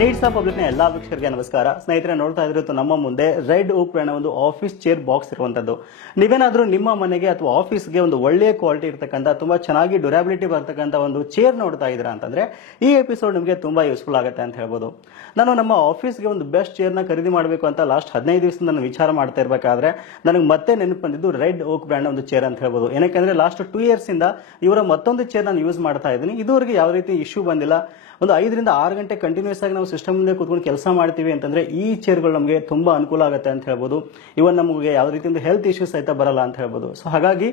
Needs of ಪಬ್ಲಿಕ್ನ ಎಲ್ಲಾ ವೀಕ್ಷಕರಿಗೆ ನಮಸ್ಕಾರ. ಸ್ನೇಹಿತರೆ, ನೋಡ್ತಾ ಇದ್ರು ನಮ್ಮ ಮುಂದೆ ರೆಡ್ ಓಕ್ ಬ್ರ್ಯಾಂಡ್ ಒಂದು ಆಫೀಸ್ ಚೇರ್ ಬಾಕ್ಸ್ ಇರುವಂತದ್ದು. ನೀವೇನಾದ್ರೂ ನಿಮ್ಮ ಮನೆಗೆ ಅಥವಾ ಆಫೀಸ್ಗೆ ಒಂದು ಒಳ್ಳೆಯ ಕ್ವಾಲಿಟಿ ಇರತಕ್ಕಂತ ತುಂಬಾ ಚೆನ್ನಾಗಿ ಡ್ಯೂರಾಬಿಲಿಟಿ ಬರ್ತಕ್ಕಂಥ ಒಂದು ಚೇರ್ ನೋಡ್ತಾ ಇದ್ದೀರಾ ಅಂತಂದ್ರೆ ಈ ಎಪಿಸೋಡ್ ನಿಮಗೆ ತುಂಬಾ ಯೂಸ್ಫುಲ್ ಆಗುತ್ತೆ ಅಂತ ಹೇಳ್ಬೋದು. ನಾನು ನಮ್ಮ ಆಫೀಸ್ಗೆ ಒಂದು ಬೆಸ್ಟ್ ಚೇರ್ನ ಖರೀದಿ ಮಾಡಬೇಕು ಅಂತ ಲಾಸ್ಟ್ 15 ದಿವಸದಿಂದ ನಾನು ವಿಚಾರ ಮಾಡ್ತಾ ಇರಬೇಕಾದ್ರೆ ನನಗೆ ಮತ್ತೆ ನೆನಪು ಬಂದಿದ್ದು ರೆಡ್ ಓಕ್ ಬ್ರ್ಯಾಂಡ್ ಒಂದು ಚೇರ್ ಅಂತ ಹೇಳ್ಬೋದು. ಏನಕ್ಕೆ ಲಾಸ್ಟ್ 2 ಇಯರ್ಸ್ ಇಂದ ಇವರ ಮತ್ತೊಂದು ಚೇರ್ ನಾನು ಯೂಸ್ ಮಾಡ್ತಾ ಇದ್ದೀನಿ. ಇದುವರೆಗೆ ಯಾವ ರೀತಿ ಇಶ್ಯೂ ಬಂದಿಲ್ಲ. ಒಂದು 5 ರಿಂದ 6 ಗಂಟೆ ಕಂಟಿನ್ಯೂಸ್ ಆಗಿ ನಾವು ಸಿಸ್ಟಮ್ ಮುಂದೆ ಕೂತ್ಕೊಂಡು ಕೆಲಸ ಮಾಡ್ತೀವಿ ಅಂತಂದ್ರೆ ಈ ಚೇರ್ಗಳು ನಮಗೆ ತುಂಬಾ ಅನುಕೂಲ ಆಗುತ್ತೆ ಅಂತ ಹೇಳ್ಬೋದು. ಇವನ್ ನಮಗೆ ಯಾವ ರೀತಿಯಿಂದ ಹೆಲ್ತ್ ಇಶ್ಯೂಸ್ ಸಹಿತ ಬರಲ್ಲ ಅಂತ ಹೇಳ್ಬೋದು. ಸೊ ಹಾಗಾಗಿ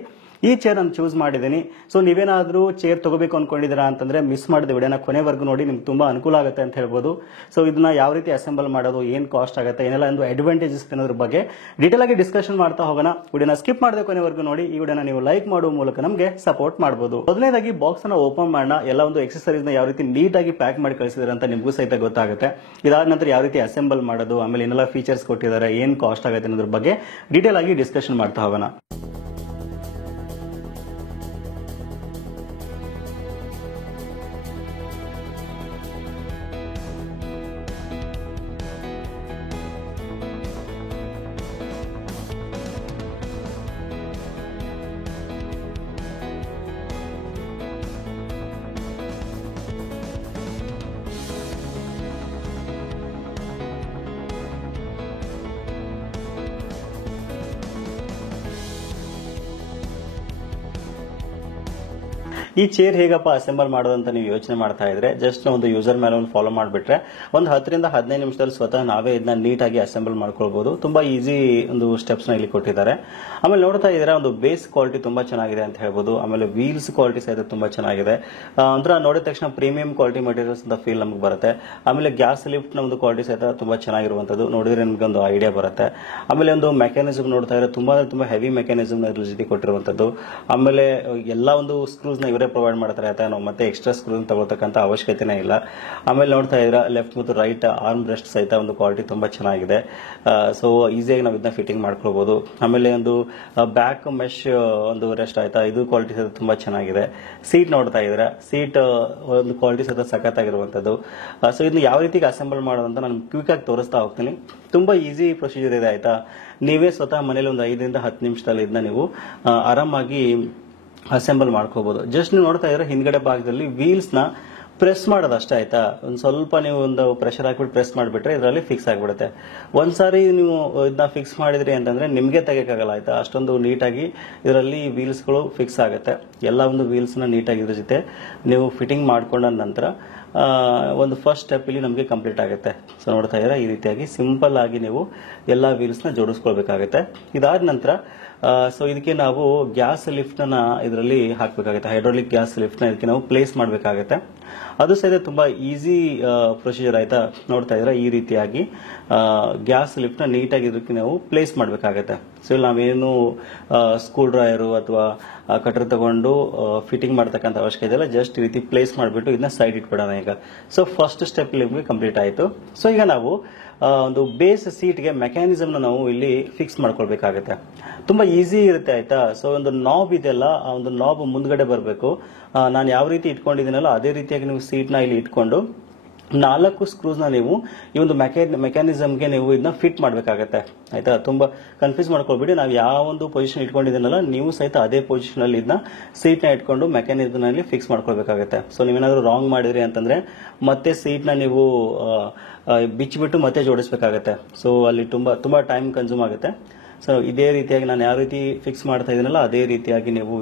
ಈ ಚೇರ್ ನಾನು ಚೂಸ್ ಮಾಡಿದ್ದೀನಿ. ಸೊ ನೀವೇನಾದ್ರೂ ಚೇರ್ ತಗೋಬೇಕು ಅನ್ಕೊಂಡಿದ್ದೀರಾ ಅಂತಂದ್ರೆ ಮಿಸ್ ಮಾಡಿದ ವಿಡಿಯೋನ ಕೊನೆವರೆಗೂ ನೋಡಿ, ನಿಮ್ಗೆ ತುಂಬಾ ಅನುಕೂಲ ಆಗುತ್ತೆ ಅಂತ ಹೇಳ್ಬೋದು. ಸೊ ಇದನ್ನ ಯಾವ ರೀತಿ ಅಸೆಂಬಲ್ ಮಾಡೋದು, ಏನ್ ಕಾಸ್ಟ್ ಆಗುತ್ತೆ, ಏನೆಲ್ಲ ಒಂದು ಅಡ್ವಾಂಟೇಜಸ್ ಅನ್ನೋದ್ರ ಬಗ್ಗೆ ಡೀಟೇಲ್ ಆಗಿ ಡಿಸ್ಕಷನ್ ಮಾಡ್ತಾ ಹೋಗೋಣ. ವಿಡಿಯೋನ ಸ್ಕಿಪ್ ಮಾಡದೆ ಕೊನೆವರೆಗೂ ನೋಡಿ. ಈ ವಿಡಿಯೋನ ನೀವು ಲೈಕ್ ಮಾಡುವ ಮೂಲಕ ನಮಗೆ ಸಪೋರ್ಟ್ ಮಾಡಬಹುದು. ಮೊದಲನೇದಾಗಿ ಬಾಕ್ಸ್ ಅನ್ನ ಓಪನ್ ಮಾಡೋಣ. ಎಲ್ಲ ಒಂದು ಎಕ್ಸೆಸರೀಸ್ ನ ಯಾವ ರೀತಿ ನೀಟ್ ಆಗಿ ಪ್ಯಾಕ್ ಮಾಡಿ ಕಳಿಸಿದಾರೆ ಅಂತ ನಿಮಗೂ ಸಹಿತ ಗೊತ್ತಾಗುತ್ತೆ. ಇದಾದ ನಂತರ ಯಾವ ರೀತಿ ಅಸೆಂಬಲ್ ಮಾಡೋದು, ಆಮೇಲೆ ಏನೆಲ್ಲ ಫೀಚರ್ಸ್ ಕೊಟ್ಟಿದ್ದಾರೆ, ಏನ್ ಕಾಸ್ಟ್ ಆಗುತ್ತೆ ಅನ್ನೋದ್ರ ಬಗ್ಗೆ ಡೀಟೇಲ್ ಆಗಿ ಡಿಸ್ಕಷನ್ ಮಾಡ್ತಾ ಹೋಗೋಣ. ಈ ಚೇರ್ ಹೇಗಪ್ಪ ಅಸೆಂಬಲ್ ಮಾಡೋದಂತ ನೀವು ಯೋಚನೆ ಮಾಡ್ತಾ ಇದ್ರೆ ಜಸ್ಟ್ ಒಂದು ಯೂಸರ್ ಮ್ಯಾನುವಲ್ ಫಾಲೋ ಮಾಡಿಬಿಟ್ರೆ ಒಂದು 10 ರಿಂದ 15 ನಿಮಿಷದಲ್ಲಿ ಸ್ವತಃ ನಾವೇ ಇದನ್ನ ನೀಟಾಗಿ ಅಸೆಂಬಲ್ ಮಾಡ್ಕೊಳ್ಬಹುದು. ತುಂಬಾ ಈಸಿ ಒಂದು ಸ್ಟೆಪ್ಸ್ ನ ಇಲ್ಲಿ ಕೊಟ್ಟಿದ್ದಾರೆ. ಆಮೇಲೆ ನೋಡ್ತಾ ಇದ್ರೆ ಒಂದು ಬೇಸ್ ಕ್ವಾಲಿಟಿ ತುಂಬಾ ಚೆನ್ನಾಗಿದೆ ಅಂತ ಹೇಳ್ಬೋದು. ಆಮೇಲೆ ವೀಲ್ಸ್ ಕ್ವಾಲಿಟಿ ಸಹಿತ ತುಂಬಾ ಚೆನ್ನಾಗಿದೆ. ಒಂಥರ ನೋಡಿದ ತಕ್ಷಣ ಪ್ರೀಮಿಯಂ ಕ್ವಾಲಿಟಿ ಮಟೀರಿಯಲ್ಸ್ ಅಂತ ಫೀಲ್ ನಮಗೆ ಬರುತ್ತೆ. ಆಮೇಲೆ ಗ್ಯಾಸ್ ಲಿಫ್ಟ್ ನ ಒಂದು ಕ್ವಾಲಿಟಿ ಸಹಿತ ತುಂಬಾ ಚೆನ್ನಾಗಿರುವಂತದ್ದು ನೋಡಿದ್ರೆ ನಿಮ್ಗೆ ಒಂದು ಐಡಿಯಾ ಬರುತ್ತೆ. ಆಮೇಲೆ ಒಂದು ಮೆಕ್ಯಾನಿಸಮ್ ನೋಡ್ತಾ ಇದ್ರೆ ತುಂಬಾ ಹೆವಿ ಮೆಕ್ಯಾನಿಸಮ್ ಇದ್ರ ಜೊತೆ ಕೊಟ್ಟಿರುವಂತದ್ದು. ಆಮೇಲೆ ಎಲ್ಲ ಒಂದು ಸ್ಕ್ರೂಸ್ ನ ಇವರೇ ಪ್ರೊವೈಡ್ ಮಾಡ್ತಾರೆ ಆಯ್ತಾ. ನಾವು ಮತ್ತೆ ಎಕ್ಸ್ಟ್ರಾ ಸ್ಕ್ರೂ ತಗೊಳ್ತಕ್ಕಂಥ ಅವಶ್ಯಕತೆನೇ ಇಲ್ಲ. ಆಮೇಲೆ ನೋಡ್ತಾ ಇದ್ರೆ ಲೆಫ್ಟ್ ಮತ್ತು ರೈಟ್ ಆರ್ಮ್ ರೆಸ್ಟ್ ಸಹಿತ ಒಂದು ಕ್ವಾಲಿಟಿ ತುಂಬಾ ಚೆನ್ನಾಗಿದೆ. ಸೊ ಈಸಿಯಾಗಿ ನಾವು ಇದನ್ನ ಫಿಟ್ಟಿಂಗ್ ಮಾಡ್ಕೊಳ್ಬಹುದು. ಆಮೇಲೆ ಒಂದು ಬ್ಯಾಕ್ ಮೆಶ್ ಒಂದು ರೆಸ್ಟ್ ಆಯ್ತಾ, ಇದು ಕ್ವಾಲಿಟಿ ಸಹಿತ ತುಂಬಾ ಚೆನ್ನಾಗಿದೆ. ಸೀಟ್ ನೋಡ್ತಾ ಇದ್ರೆ ಸೀಟ್ ಒಂದು ಕ್ವಾಲಿಟಿ ಸಹಿತ ಸಖತ್ತಾಗಿರುವಂತದ್ದು. ಸೊ ಇದನ್ನ ಯಾವ ರೀತಿ ಅಸೆಂಬಲ್ ಮಾಡೋದಂತ ನಾನು ಕ್ವಿಕ್ ಆಗಿ ತೋರಿಸ್ತಾ ಹೋಗ್ತೀನಿ. ತುಂಬಾ ಈಸಿ ಪ್ರೊಸೀಜರ್ ಇದೆ ಆಯ್ತಾ. ನೀವೇ ಸ್ವತಃ ಮನೇಲಿ ಒಂದು 5 ರಿಂದ 10 ನಿಮಿಷದಲ್ಲಿ ಇದನ್ನ ನೀವು ಆರಾಮಾಗಿ ಅಸೆಂಬಲ್ ಮಾಡ್ಕೋಬಹುದು. ಜಸ್ಟ್ ನೀವು ನೋಡ್ತಾ ಇದ್ರೆ ಹಿಂದ್ಗಡೆ ಭಾಗದಲ್ಲಿ ವೀಲ್ಸ್ ನ ಪ್ರೆಸ್ ಮಾಡೋದು ಅಷ್ಟೇ ಆಯ್ತಾ. ಒಂದು ಸ್ವಲ್ಪ ನೀವು ಒಂದು ಪ್ರೆಷರ್ ಹಾಕ್ಬಿಟ್ಟು ಪ್ರೆಸ್ ಮಾಡಿಬಿಟ್ರೆ ಇದರಲ್ಲಿ ಫಿಕ್ಸ್ ಆಗಿಬಿಡುತ್ತೆ. ಒಂದ್ಸಾರಿ ನೀವು ಇದನ್ನ ಫಿಕ್ಸ್ ಮಾಡಿದ್ರಿ ಅಂತಂದ್ರೆ ನಿಮ್ಗೆ ತೆಗೆಯಕ್ಕಾಗಲ್ಲ ಆಯ್ತಾ. ಅಷ್ಟೊಂದು ನೀಟಾಗಿ ಇದರಲ್ಲಿ ವೀಲ್ಸ್ ಗಳು ಫಿಕ್ಸ್ ಆಗುತ್ತೆ. ಎಲ್ಲ ಒಂದು ವೀಲ್ಸ್ ನ ನೀಟಾಗಿ ಇದ್ರ ಜೊತೆ ನೀವು ಫಿಟ್ಟಿಂಗ್ ಮಾಡ್ಕೊಂಡ ನಂತರ ಒಂದು ಫಸ್ಟ್ ಸ್ಟೆಪ್ ಇಲ್ಲಿ ನಮಗೆ ಕಂಪ್ಲೀಟ್ ಆಗುತ್ತೆ. ಸೊ ನೋಡ್ತಾ ಇದ್ರೆ ಈ ರೀತಿಯಾಗಿ ಸಿಂಪಲ್ ಆಗಿ ನೀವು ಎಲ್ಲಾ ವೀಲ್ಸ್ ನ ಜೋಡಿಸ್ಕೊಳ್ಬೇಕಾಗುತ್ತೆ. ಇದಾದ ನಂತರ ಸೊ ಇದಕ್ಕೆ ನಾವು ಗ್ಯಾಸ್ ಲಿಫ್ಟ್ ನ ಇದರಲ್ಲಿ ಹಾಕಬೇಕಾಗುತ್ತೆ. ಹೈಡ್ರಾಲಿಕ್ ಗ್ಯಾಸ್ ಲಿಫ್ಟ್ ನ ಇದಕ್ಕೆ ನಾವು ಪ್ಲೇಸ್ ಮಾಡಬೇಕಾಗುತ್ತೆ. ಅದು ಸಹಿತ ತುಂಬಾ ಈಸಿ ಪ್ರೊಸೀಜರ್ ಆಯ್ತಾ. ನೋಡ್ತಾ ಇದ್ರೆ ಈ ರೀತಿಯಾಗಿ ಗ್ಯಾಸ್ ಲಿಫ್ಟ್ ನ ನೀಟಾಗಿ ಇದಕ್ಕೆ ನಾವು ಪ್ಲೇಸ್ ಮಾಡಬೇಕಾಗುತ್ತೆ. ಸೊ ಇಲ್ಲಿ ನಾವೇನು ಸ್ಕ್ರೂ ಡ್ರೈವರು ಅಥವಾ ಕಟರ್ ತಗೊಂಡು ಫಿಟ್ಟಿಂಗ್ ಮಾಡ್ತಕ್ಕಂಥ ಅವಶ್ಯಕತೆ ಇಲ್ಲ. ಜಸ್ಟ್ ಈ ರೀತಿ ಪ್ಲೇಸ್ ಮಾಡಿಬಿಟ್ಟು ಇದನ್ನ ಸೈಡ್ ಇಟ್ಬಿಡೋಣ ಈಗ. ಸೊ ಫಸ್ಟ್ ಸ್ಟೆಪ್ ನಿಮಗೆ ಕಂಪ್ಲೀಟ್ ಆಯಿತು. ಸೊ ಈಗ ನಾವು ಒಂದು ಬೇಸ್ ಸೀಟ್ಗೆ ಮೆಕ್ಯಾನಿಸಮ್ ನಾವು ಇಲ್ಲಿ ಫಿಕ್ಸ್ ಮಾಡ್ಕೊಳ್ಬೇಕಾಗುತ್ತೆ. ತುಂಬಾ ಈಸಿ ಇರುತ್ತೆ ಆಯ್ತಾ. ಸೊ ಒಂದು ನಾಬ್ ಇದೆಯಲ್ಲ, ಆ ಒಂದು ನಾಬ್ ಮುಂದ್ಗಡೆ ಬರಬೇಕು. ನಾನು ಯಾವ ರೀತಿ ಇಟ್ಕೊಂಡಿದ್ದೀನಲ್ಲ ಅದೇ ರೀತಿಯಾಗಿ ನೀವು ಸೀಟ್ ನ ಇಲ್ಲಿ ಇಟ್ಕೊಂಡು 4 ಸ್ಕ್ರೂಸ್ ನ ನೀವು ಈ ಒಂದು ಮೆಕ್ಯಾನಿಸಮ್ಗೆ ನೀವು ಇದನ್ನ ಫಿಟ್ ಮಾಡಬೇಕಾಗತ್ತೆ ಆಯ್ತಾ. ತುಂಬಾ ಕನ್ಫ್ಯೂಸ್ ಮಾಡ್ಕೊಳ್ಬಿಡಿ. ನಾವು ಯಾವ ಒಂದು ಪೊಸಿಷನ್ ಇಟ್ಕೊಂಡಿದ್ದೀನಲ್ಲ ನೀವು ಸಹಿತ ಅದೇ ಪೊಸಿಷನ್ ಅಲ್ಲಿ ಇದನ್ನ ಸೀಟ್ ನ ಇಟ್ಕೊಂಡು ಮೆಕ್ಯಾನಿಸಮ್ ನಲ್ಲಿ ಫಿಕ್ಸ್ ಮಾಡ್ಕೊಳ್ಬೇಕಾಗತ್ತೆ. ಸೊ ನೀವೇನಾದ್ರೂ ರಾಂಗ್ ಮಾಡಿದ್ರಿ ಅಂತಂದ್ರೆ ಮತ್ತೆ ಸೀಟ್ ನ ನೀವು ಬಿಚ್ಚಿಬಿಟ್ಟು ಮತ್ತೆ ಜೋಡಿಸಬೇಕಾಗತ್ತೆ. ಸೊ ಅಲ್ಲಿ ತುಂಬಾ ಟೈಮ್ ಕನ್ಸ್ಯೂಮ್ ಆಗುತ್ತೆ. ಸೊ ಇದೇ ರೀತಿಯಾಗಿ ನಾನು ಯಾವ ರೀತಿ ಫಿಕ್ಸ್ ಮಾಡ್ತಾ ಇದೀನಲ್ಲ ಅದೇ ರೀತಿಯಾಗಿ ನೀವು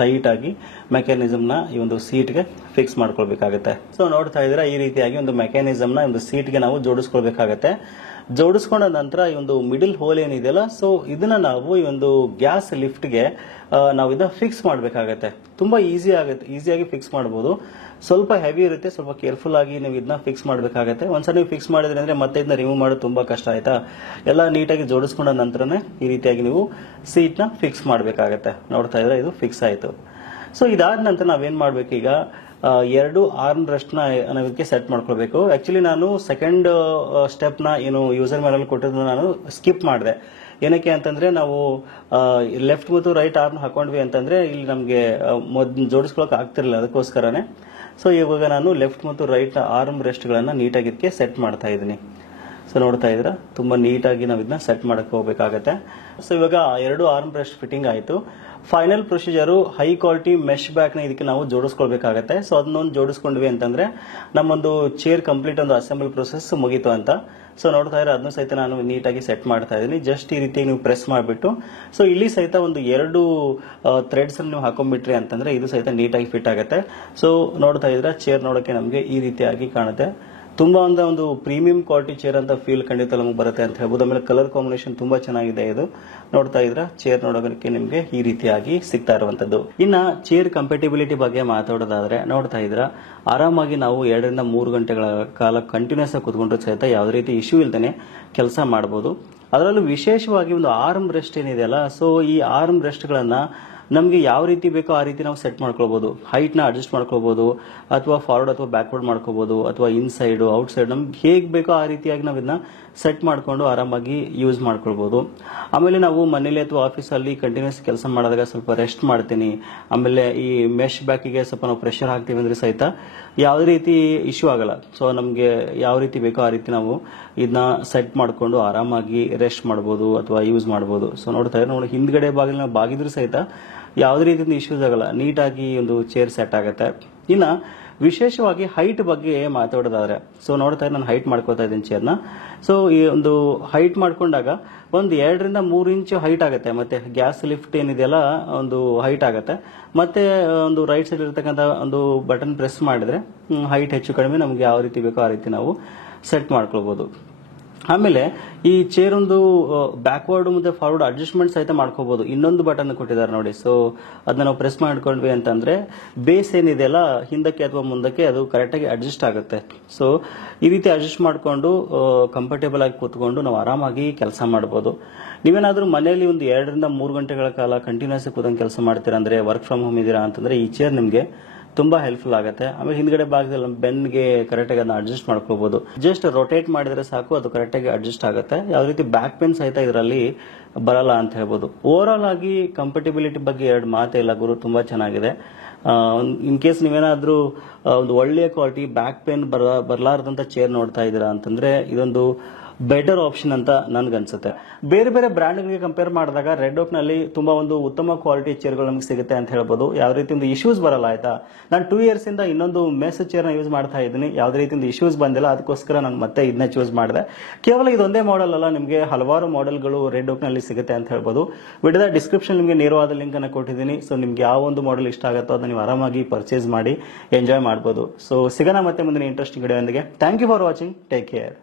ಟೈಟ್ ಆಗಿ ಮೆಕ್ಯಾನಿಸಮ್ ನ ಈ ಒಂದು ಸೀಟ್ಗೆ ಫಿಕ್ಸ್ ಮಾಡ್ಕೊಳ್ಬೇಕಾಗತ್ತೆ. ಸೊ ನೋಡ್ತಾ ಇದ್ರೆ ಈ ರೀತಿಯಾಗಿ ಒಂದು ಮೆಕ್ಯಾನಿಸಮ್ ನ ಒಂದು ಸೀಟ್ಗೆ ನಾವು ಜೋಡಿಸ್ಕೊಳ್ಬೇಕಾಗತ್ತೆ. ಜೋಡಿಸ್ಕೊಂಡ ನಂತರ ಈ ಒಂದು ಮಿಡಿಲ್ ಹೋಲ್ ಏನಿದೆಯಲ್ಲ, ಸೊ ಇದನ್ನ ನಾವು ಈ ಒಂದು ಗ್ಯಾಸ್ ಲಿಫ್ಟ್ಗೆ ನಾವು ಇದನ್ನ ಫಿಕ್ಸ್ ಮಾಡಬೇಕಾಗತ್ತೆ. ತುಂಬಾ ಈಸಿಯಾಗಿ ಫಿಕ್ಸ್ ಮಾಡಬಹುದು. ಸ್ವಲ್ಪ ಹೆವಿ ಇರುತ್ತೆ, ಸ್ವಲ್ಪ ಕೇರ್ಫುಲ್ ಆಗಿ ನೀವು ಇದನ್ನ ಫಿಕ್ಸ್ ಮಾಡಬೇಕಾಗತ್ತೆ. ಒಂದ್ಸಲ ನೀವು ಫಿಕ್ಸ್ ಮಾಡಿದ್ರಿ ಅಂದ್ರೆ ಮತ್ತೆ ಇದನ್ನ ರಿಮೂವ್ ಮಾಡೋದು ತುಂಬಾ ಕಷ್ಟ ಆಯ್ತಾ. ಎಲ್ಲ ನೀಟಾಗಿ ಜೋಡಿಸ್ಕೊಂಡ ನಂತರನೇ ಈ ರೀತಿಯಾಗಿ ನೀವು ಸೀಟ್ ನ ಫಿಕ್ಸ್ ಮಾಡಬೇಕಾಗತ್ತೆ. ನೋಡ್ತಾ ಇದ್ರೆ ಇದು ಫಿಕ್ಸ್ ಆಯ್ತು. ಸೊ ಇದಾದ ನಂತರ ನಾವೇನ್ ಮಾಡ್ಬೇಕು ಈಗ, 2 ಆರ್ಮ್ ರೆಸ್ಟ್ ನ ಇದಕ್ಕೆ ಸೆಟ್ ಮಾಡ್ಕೊಳ್ಬೇಕು. ಆಕ್ಚುಲಿ ನಾನು ಸೆಕೆಂಡ್ ಸ್ಟೆಪ್ ನ ಏನು ಯೂಸರ್ ಮ್ಯಾನುವಲ್ ಕೊಟ್ಟಿದ್ದು ನಾನು ಸ್ಕಿಪ್ ಮಾಡಿದೆ. ಏನಕ್ಕೆ ಅಂತಂದ್ರೆ ನಾವು ಲೆಫ್ಟ್ ಮತ್ತು ರೈಟ್ ಆರ್ಮ್ ಹಾಕೊಂಡ್ವಿ ಅಂತಂದ್ರೆ ಇಲ್ಲಿ ನಮಗೆ ಜೋಡಿಸ್ಕೊಳಕ್ ಆಗ್ತಿರಲಿಲ್ಲ, ಅದಕ್ಕೋಸ್ಕರನೇ. ಸೊ ಇವಾಗ ನಾನು ಲೆಫ್ಟ್ ಮತ್ತು ರೈಟ್ ಆರ್ಮ್ ರೆಸ್ಟ್ಗಳನ್ನ ನೀಟಾಗಿ ಇದಕ್ಕೆ ಸೆಟ್ ಮಾಡ್ತಾ ಇದ್ದೀನಿ. ಸೊ ನೋಡ್ತಾ ಇದ್ರ ತುಂಬಾ ನೀಟಾಗಿ ನಾವು ಇದನ್ನ ಸೆಟ್ ಮಾಡಕ್ಕೆ ಹೋಗ್ಬೇಕಾಗತ್ತೆ. ಸೊ ಇವಾಗ 2 ಆರ್ಮ್ ರೆಸ್ಟ್ ಫಿಟ್ಟಿಂಗ್ ಆಯ್ತು. Final procedure high quality mesh back ನ ಇದಕ್ಕೆ ನಾವು ಜೋಡಿಸ್ಕೊಳ್ಬೇಕಾಗತ್ತೆ. ಸೊ ಅದನ್ನೊಂದು ಜೋಡಿಸ್ಕೊಂಡ್ವಿ ಅಂತಂದ್ರೆ ನಮ್ಮೊಂದು ಚೇರ್ ಕಂಪ್ಲೀಟ್ ಒಂದು ಅಸೆಂಬಲ್ ಪ್ರೊಸೆಸ್ ಮುಗೀತು ಅಂತ. ಸೊ ನೋಡ್ತಾ ಇದ್ರೆ ಅದನ್ನು ಸಹಿತ ನಾನು ನೀಟಾಗಿ ಸೆಟ್ ಮಾಡ್ತಾ ಇದ್ದೀನಿ. ಜಸ್ಟ್ ಈ ರೀತಿ ನೀವು ಪ್ರೆಸ್ ಮಾಡಿಬಿಟ್ಟು, ಸೊ ಇಲ್ಲಿ ಸಹಿತ ಒಂದು 2 ಥ್ರೆಡ್ಸ್ ಅನ್ನು ನೀವು ಹಾಕೊಂಡ್ಬಿಟ್ರಿ ಅಂತಂದ್ರೆ ಇದು ಸಹಿತ ನೀಟಾಗಿ ಫಿಟ್ ಆಗುತ್ತೆ. ಸೊ ನೋಡ್ತಾ ಇದ್ರೆ ಚೇರ್ ನೋಡಕ್ಕೆ ನಮಗೆ ಈ ರೀತಿಯಾಗಿ ಕಾಣುತ್ತೆ. ತುಂಬಾ ಒಂದು ಪ್ರೀಮಿಯಂ ಕ್ವಾಲಿಟಿ ಚೇರ್ ಅಂತ ಫೀಲ್ ಖಂಡಿತ ನಮಗೆ ಬರುತ್ತೆ ಅಂತ ಹೇಳ್ಬೋದು. ಆಮೇಲೆ ಕಲರ್ ಕಾಂಬಿನೇಷನ್ ತುಂಬಾ ಚೆನ್ನಾಗಿದೆ. ಇದು ನೋಡ್ತಾ ಇದ್ರ ಚೇರ್ ನೋಡೋದಕ್ಕೆ ನಿಮ್ಗೆ ಈ ರೀತಿಯಾಗಿ ಸಿಗ್ತಾ ಇರುವಂತದ್ದು. ಇನ್ನ ಚೇರ್ ಕಂಪೇಟಬಿಲಿಟಿ ಬಗ್ಗೆ ಮಾತಾಡೋದಾದ್ರೆ ನೋಡ್ತಾ ಇದ್ರ ಆರಾಮಾಗಿ ನಾವು 2 ರಿಂದ 3 ಗಂಟೆಗಳ ಕಾಲ ಕಂಟಿನ್ಯೂಸ್ ಆಗಿ ಕುತ್ಕೊಂಡ್ರೆ ಸಹಿತ ಯಾವುದೇ ರೀತಿ ಇಶ್ಯೂ ಇಲ್ದೇನೆ ಕೆಲಸ ಮಾಡಬಹುದು. ಅದರಲ್ಲೂ ವಿಶೇಷವಾಗಿ ಒಂದು ಆರ್ಮ್ ರೆಸ್ಟ್ ಏನಿದೆಯಲ್ಲ, ಸೊ ಈ ಆರ್ಮ್ ರೆಸ್ಟ್ ಗಳನ್ನ ನಮಗೆ ಯಾವ ರೀತಿ ಬೇಕೋ ಆ ರೀತಿ ನಾವು ಸೆಟ್ ಮಾಡ್ಕೊಳ್ಬಹುದು. ಹೈಟ್ ನ ಅಡ್ಜಸ್ಟ್ ಮಾಡ್ಕೋಬಹುದು, ಅಥವಾ ಫಾರ್ವರ್ಡ್ ಅಥವಾ ಬ್ಯಾಕ್ವರ್ಡ್ ಮಾಡ್ಕೋಬಹುದು, ಅಥವಾ ಇನ್ಸೈಡ್ ಔಟ್ ಸೈಡ್ ನಮ್ಗೆ ಹೇಗ್ ಬೇಕೋ ಆ ರೀತಿಯಾಗಿ ನಾವು ಇದನ್ನ ಸೆಟ್ ಮಾಡ್ಕೊಂಡು ಆರಾಮಾಗಿ ಯೂಸ್ ಮಾಡ್ಕೊಳ್ಬಹುದು. ಆಮೇಲೆ ನಾವು ಮನೇಲಿ ಅಥವಾ ಆಫೀಸಲ್ಲಿ ಕಂಟಿನ್ಯೂಸ್ ಕೆಲಸ ಮಾಡಿದಾಗ ಸ್ವಲ್ಪ ರೆಸ್ಟ್ ಮಾಡ್ತೀನಿ, ಆಮೇಲೆ ಈ ಮೆಶ್ ಬ್ಯಾಕಿಗೆ ಸ್ವಲ್ಪ ನಾವು ಪ್ರೆಷರ್ ಹಾಕ್ತೀವಿ ಅಂದ್ರೆ ಸಹಿತ ಯಾವುದೇ ರೀತಿ ಇಶ್ಯೂ ಆಗಲ್ಲ. ಸೊ ನಮಗೆ ಯಾವ ರೀತಿ ಬೇಕೋ ಆ ರೀತಿ ನಾವು ಇದನ್ನ ಸೆಟ್ ಮಾಡ್ಕೊಂಡು ಆರಾಮಾಗಿ ರೆಸ್ಟ್ ಮಾಡಬಹುದು ಅಥವಾ ಯೂಸ್ ಮಾಡಬಹುದು. ಸೊ ನೋಡ್ತಾ ಇದ್ರೆ ನೋಡಿ, ಹಿಂದ್ಗಡೆ ಬಾಗಿಲು ನಾವು ಬಾಗಿದ್ರು ಸಹಿತ ಯಾವುದೇ ರೀತಿಯಿಂದ ಇಶ್ಯೂಸ್ ಆಗಲ್ಲ, ನೀಟಾಗಿ ಒಂದು ಚೇರ್ ಸೆಟ್ ಆಗುತ್ತೆ. ಇನ್ನ ವಿಶೇಷವಾಗಿ ಹೈಟ್ ಬಗ್ಗೆ ಮಾತಾಡೋದಾದ್ರೆ, ಸೊ ನೋಡ್ತಾ ಇದ್ರೆ ನಾನು ಹೈಟ್ ಮಾಡ್ಕೋತಾ ಇದ್ದೀನಿ ಚೇರ್ನ. ಸೊ ಈ ಒಂದು ಹೈಟ್ ಮಾಡ್ಕೊಂಡಾಗ ಒಂದು 2 ರಿಂದ 3 ಇಂಚ್ ಹೈಟ್ ಆಗುತ್ತೆ. ಮತ್ತೆ ಗ್ಯಾಸ್ ಲಿಫ್ಟ್ ಏನಿದೆಯಲ್ಲ ಒಂದು ಹೈಟ್ ಆಗುತ್ತೆ. ಮತ್ತೆ ಒಂದು ರೈಟ್ ಸೈಡ್ ಇರತಕ್ಕಂಥ ಒಂದು ಬಟನ್ ಪ್ರೆಸ್ ಮಾಡಿದ್ರೆ ಹೈಟ್ ಹೆಚ್ಚು ಕಡಿಮೆ ನಮ್ಗೆ ಯಾವ ರೀತಿ ಬೇಕೋ ಆ ರೀತಿ ನಾವು ಸೆಟ್ ಮಾಡ್ಕೊಳ್ಬಹುದು. ಆಮೇಲೆ ಈ ಚೇರ್ ಒಂದು ಬ್ಯಾಕ್ವರ್ಡ್ ಮತ್ತೆ ಫಾರ್ವರ್ಡ್ ಅಡ್ಜಸ್ಟ್ಮೆಂಟ್ ಸಹಿತ ಮಾಡ್ಕೋಬಹುದು. ಇನ್ನೊಂದು ಬಟನ್ ಕೊಟ್ಟಿದ್ದಾರೆ ನೋಡಿ. ಸೊ ಅದನ್ನ ನಾವು ಪ್ರೆಸ್ ಮಾಡ್ಕೊಂಡ್ವಿ ಅಂತಂದ್ರೆ ಬೇಸ್ ಏನಿದೆಯಲ್ಲ ಹಿಂದಕ್ಕೆ ಅಥವಾ ಮುಂದಕ್ಕೆ ಅದು ಕರೆಕ್ಟ್ ಆಗಿ ಅಡ್ಜಸ್ಟ್ ಆಗುತ್ತೆ. ಸೊ ಈ ರೀತಿ ಅಡ್ಜಸ್ಟ್ ಮಾಡ್ಕೊಂಡು ಕಂಫರ್ಟೇಬಲ್ ಆಗಿ ಕೂತ್ಕೊಂಡು ನಾವು ಆರಾಮಾಗಿ ಕೆಲಸ ಮಾಡಬಹುದು. ನೀವೇನಾದ್ರೂ ಮನೆಯಲ್ಲಿ ಒಂದು 2 ರಿಂದ 3 ಗಂಟೆಗಳ ಕಾಲ ಕಂಟಿನ್ಯೂಸ್ ಕೂತ್ಕೊಂಡು ಕೆಲಸ ಮಾಡ್ತೀರಾ ಅಂದ್ರೆ, ವರ್ಕ್ ಫ್ರಮ್ ಹೋಮ್ ಇದೀರಾ ಅಂತಂದ್ರೆ ಈ ಚೇರ್ ನಿಮ್ಗೆ ತುಂಬಾ ಹೆಲ್ಪ್ಫುಲ್ ಆಗುತ್ತೆ. ಆಮೇಲೆ ಹಿಂದ್ಗಡೆ ಭಾಗದಲ್ಲಿ ಬೆನ್ಗೆ ಕರೆಕ್ಟ್ ಆಗಿ ಅದನ್ನ ಅಡ್ಜಸ್ಟ್ ಮಾಡ್ಕೋಬಹುದು. ಜಸ್ಟ್ ರೊಟೇಟ್ ಮಾಡಿದ್ರೆ ಸಾಕು, ಅದು ಕರೆಕ್ಟ್ ಆಗಿ ಅಡ್ಜಸ್ಟ್ ಆಗುತ್ತೆ. ಯಾವ ರೀತಿ ಬ್ಯಾಕ್ ಪೇನ್ ಸಹಿತ ಇದರಲ್ಲಿ ಬರಲ್ಲ ಅಂತ ಹೇಳ್ಬೋದು. ಓವರ್ ಆಲ್ ಆಗಿ ಕಂಫರ್ಟಬಿಲಿಟಿ ಬಗ್ಗೆ 2 ಮಾತೇ ಇಲ್ಲ ಗುರು, ತುಂಬಾ ಚೆನ್ನಾಗಿದೆ. ಇನ್ ಕೇಸ್ ನೀವೇನಾದ್ರೂ ಒಂದು ಒಳ್ಳೆಯ ಕ್ವಾಲಿಟಿ ಬ್ಯಾಕ್ ಪೇನ್ ಬರಲಾರದಂತ ಚೇರ್ ನೋಡ್ತಾ ಇದ್ದೀರಾ ಅಂತಂದ್ರೆ ಇದೊಂದು ಬೆಟರ್ ಆಪ್ಷನ್ ಅಂತ ನನ್ಗನ್ಸುತ್ತೆ. ಬೇರೆ ಬೇರೆ ಬ್ರ್ಯಾಂಡ್ಗಳಿಗೆ ಕಂಪೇರ್ ಮಾಡಿದಾಗ ರೆಡ್ ಓಕ್ ನಲ್ಲಿ ತುಂಬಾ ಒಂದು ಉತ್ತಮ ಕ್ವಾಲಿಟಿ ಚೇರ್ಗಳು ನಮಗೆ ಸಿಗುತ್ತೆ ಅಂತ ಹೇಳ್ಬೋದು. ಯಾವ ರೀತಿ ಒಂದು ಇಶ್ಯೂಸ್ ಬರಲ್ಲ. ಆಯ್ತಾ, ನಾನು 2 ಇಯರ್ಸ್ ಇಂದ ಇನ್ನೊಂದು ಮೆಸ್ ಚೇರ್ ನ ಯೂಸ್ ಮಾಡ್ತಾ ಇದ್ದೀನಿ, ಯಾವುದೇ ರೀತಿಯಿಂದ ಇಶ್ಯೂಸ್ ಬಂದಿಲ್ಲ. ಅದಕ್ಕೋಸ್ಕರ ನಾನು ಮತ್ತೆ ಇದನ್ನ ಚೂಸ್ ಮಾಡಿದೆ. ಕೇವಲ ಇದೊಂದೇ ಮಾಡೆಲ್ ಅಲ್ಲ, ನಿಮಗೆ ಹಲವಾರು ಮಾಡೆಲ್ಗಳು ರೆಡ್ ಓಕ್ ನಲ್ಲಿ ಸಿಗುತ್ತೆ ಅಂತ ಹೇಳ್ಬೋದು. ವಿಡಿಯೋದ ಡಿಸ್ಕ್ರಿಪ್ಷನ್ ನಿಮಗೆ ನೇರವಾದ ಲಿಂಕ್ ಅನ್ನು ಕೊಟ್ಟಿದ್ದೀನಿ. ಸೊ ನಿಮ್ಗೆ ಯಾವ ಒಂದು ಮಾಡೆಲ್ ಇಷ್ಟ ಆಗುತ್ತೋ ಅದನ್ನ ನೀವು ಆರಾಮಾಗಿ ಪರ್ಚೇಸ್ ಮಾಡಿ ಎಂಜಾಯ್ ಮಾಡಬಹುದು. ಸೊ ಸಿಗೋಣ ಮತ್ತೆ ಮುಂದಿನ ಇಂಟ್ರೆಸ್ಟಿಂಗ್ ವಿಡಿಯೋದೊಂದಿಗೆ. Thank you for watching. Take care.